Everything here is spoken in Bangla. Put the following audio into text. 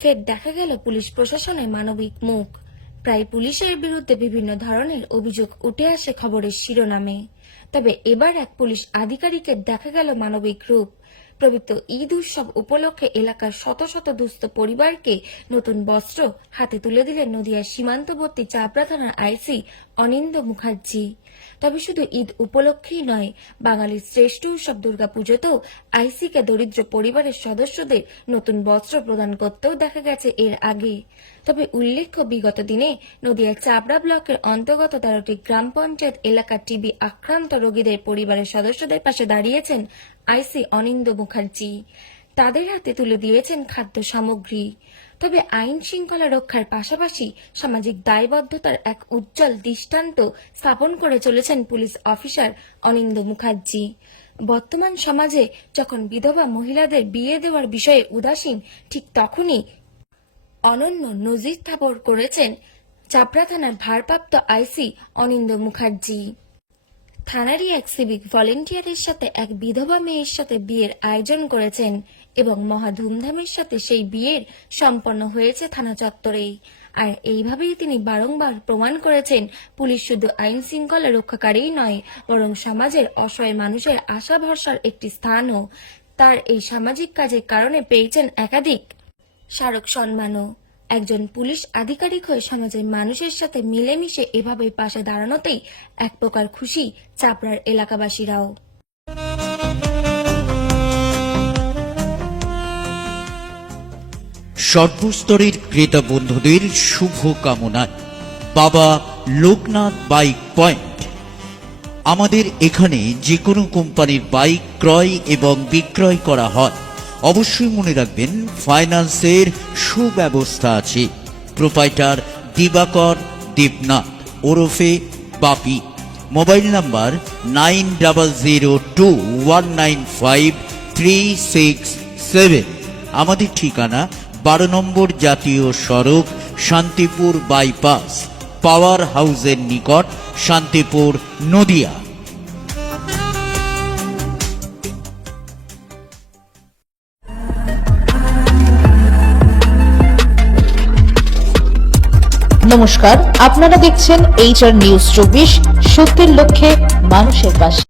ফের দেখা গেল পুলিশ প্রশাসনের মানবিক মুখ। প্রায় পুলিশের বিরুদ্ধে বিভিন্ন ধরনের অভিযোগ উঠে আসে খবরের শিরোনামে। তবে এবার এক পুলিশ আধিকারিকের দেখা গেল মানবিক রূপ। পবিত্র ঈদ উৎসব উপলক্ষে এলাকার শত শত দুস্থ পরিবারকে নতুন বস্ত্র হাতে তুলে দিলেন নদিয়ার সীমান্তবর্তী চাপড়া থানার আইসি অনিন্দ মুখার্জি। তবে শুধু ঈদ উপলক্ষেই নয়, বাঙালির শ্রেষ্ঠ উৎসব দুর্গাপুজোতেও আইসিকে দরিদ্র পরিবারের সদস্যদের নতুন বস্ত্র প্রদান করতেও দেখা গেছে এর আগে। তবে উল্লেখ্য, বিগত দিনে নদিয়ার চাপড়া ব্লকের অন্তর্গত 13টি গ্রাম পঞ্চায়েত এলাকার টিবি আক্রান্ত রোগীদের পরিবারের সদস্যদের পাশে দাঁড়িয়েছেন আইসি অনিন্দ মুখার্জি। তাদের হাতে তুলে দিয়েছেন খাদ্য সামগ্রী। তবে আইন শৃঙ্খলা রক্ষার পাশাপাশি সামাজিক দায়বদ্ধতার এক উজ্জ্বল দৃষ্টান্ত স্থাপন করে চলেছেন পুলিশ অফিসার অনিন্দ মুখার্জি। বর্তমান সমাজে যখন বিধবা মহিলাদের বিয়ে দেওয়ার বিষয়ে উদাসীন, ঠিক তখনই অনন্য নজির স্থাপন করেছেন চাপড়া থানার ভারপ্রাপ্ত আইসি অনিন্দ মুখার্জি। থানারই এক সিভিক ভলেন্টিয়ারের সাথে এক বিধবা মেয়ের সাথে বিয়ের আয়োজন করেছেন এবং মহা ধুমধামের সাথে সেই বিয়ের সম্পন্ন হয়েছে থানা চত্বরেই। আর এইভাবেই তিনি বারংবার প্রমাণ করেছেন পুলিশ শুধু আইন শৃঙ্খলা রক্ষাকারীই নয়, বরং সমাজের অসহায় মানুষের আশা ভরসার একটি স্থানও। তার এই সামাজিক কাজের কারণে পেয়েছেন একাধিক স্মারক সম্মানও। একজন পুলিশ আধিকারিক হয়ে সমাজের মানুষের সাথে মিলেমিশে এভাবে পাশে দাঁড়ানোতেই এক প্রকার খুশি চাপড়ার এলাকাবাসীরাও। সর্বস্তরের ক্রেতা বন্ধুদের শুভ কামনায় বাবা লোকনাথ বাইক পয়েন্ট। আমাদের এখানে যে কোনো কোম্পানির বাইক ক্রয় এবং বিক্রয় করা হয়। অবশ্যই মনে রাখবেন, ফাইন্যান্সের সুব্যবস্থা আছে। প্রোপাইটার দিবাকর দেবনাথ ওরফে বাপি। Mobile number 9002195367। আমাদের ঠিকানা 12 নম্বর জাতীয় সড়ক, শান্তিপুর বাইপাস, পাওয়ার হাউসের নিকট, শান্তিপুর, নদিয়া। নমস্কার, আপনারা দেখছেন HR নিউজ 24, সত্যের লক্ষ্যে মানুষের পাশে।